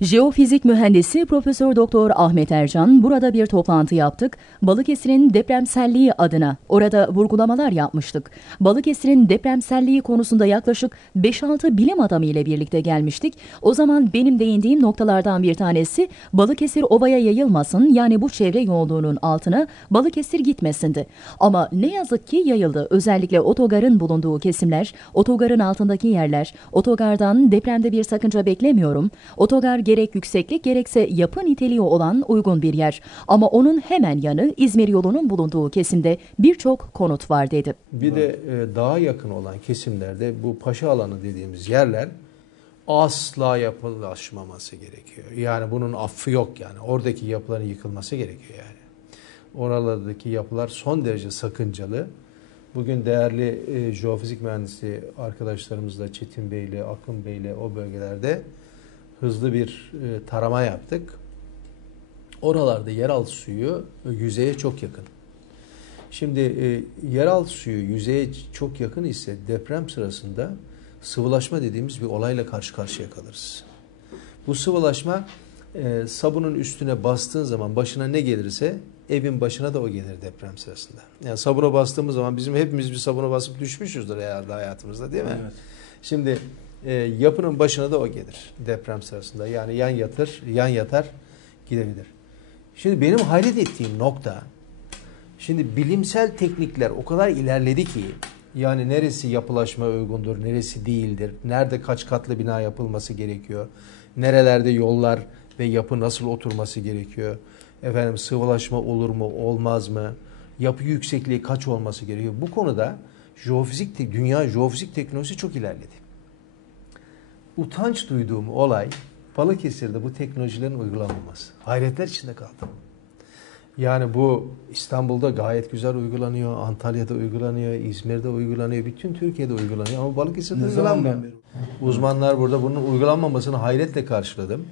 Jeofizik mühendisi Profesör Doktor Ahmet Ercan burada bir toplantı yaptık. Balıkesir'in depremselliği adına orada vurgulamalar yapmıştık. Balıkesir'in depremselliği konusunda yaklaşık 5-6 bilim adamı ile birlikte gelmiştik. O zaman benim değindiğim noktalardan bir tanesi Balıkesir ovaya yayılmasın yani bu çevre yoğunluğunun altına Balıkesir gitmesindi. Ama ne yazık ki yayıldı. Özellikle otogarın bulunduğu kesimler, otogarın altındaki yerler, otogardan depremde bir sakınca beklemiyorum. Otogar gerek yükseklik gerekse yapı niteliği olan uygun bir yer. Ama onun hemen yanı İzmir yolunun bulunduğu kesimde birçok konut var dedi. Bir de e, daha yakın olan kesimlerde bu paşa alanı dediğimiz yerler asla yapılaşmaması gerekiyor. Yani bunun affı yok yani. Oradaki yapıların yıkılması gerekiyor yani. Oralardaki yapılar son derece sakıncalı. Bugün değerli e, jeofizik mühendisi arkadaşlarımızla Çetin Bey ile Akın Bey ile o bölgelerde hızlı bir e, tarama yaptık. Oralarda yeraltı suyu e, yüzeye çok yakın. Şimdi e, yeraltı suyu yüzeye çok yakın ise deprem sırasında sıvılaşma dediğimiz bir olayla karşı karşıya kalırız. Bu sıvılaşma e, sabunun üstüne bastığın zaman başına ne gelirse evin başına da o gelir deprem sırasında. Yani sabuna bastığımız zaman bizim hepimiz bir sabuna basıp düşmüşüzdür herhalde hayatımızda değil mi? Evet. Şimdi e, yapının başına da o gelir deprem sırasında. Yani yan yatır, yan yatar gidebilir. Şimdi benim hayret ettiğim nokta şimdi bilimsel teknikler o kadar ilerledi ki yani neresi yapılaşma uygundur, neresi değildir, nerede kaç katlı bina yapılması gerekiyor, nerelerde yollar ve yapı nasıl oturması gerekiyor, efendim sıvılaşma olur mu, olmaz mı, yapı yüksekliği kaç olması gerekiyor. Bu konuda jeofizik, dünya jeofizik teknolojisi çok ilerledi utanç duyduğum olay Balıkesir'de bu teknolojilerin uygulanmaması. Hayretler içinde kaldım. Yani bu İstanbul'da gayet güzel uygulanıyor, Antalya'da uygulanıyor, İzmir'de uygulanıyor, bütün Türkiye'de uygulanıyor ama Balıkesir'de uygulanmıyor. Uzmanlar burada bunun uygulanmamasını hayretle karşıladım.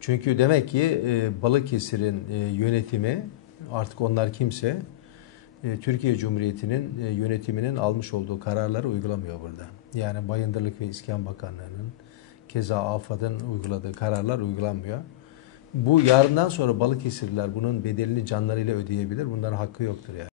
Çünkü demek ki e, Balıkesir'in e, yönetimi artık onlar kimse Türkiye Cumhuriyeti'nin e, yönetiminin almış olduğu kararları uygulamıyor burada. Yani Bayındırlık ve İskan Bakanlığı'nın keza AFAD'ın uyguladığı kararlar uygulanmıyor. Bu yarından sonra Balıkesirliler bunun bedelini canlarıyla ödeyebilir. Bunların hakkı yoktur yani.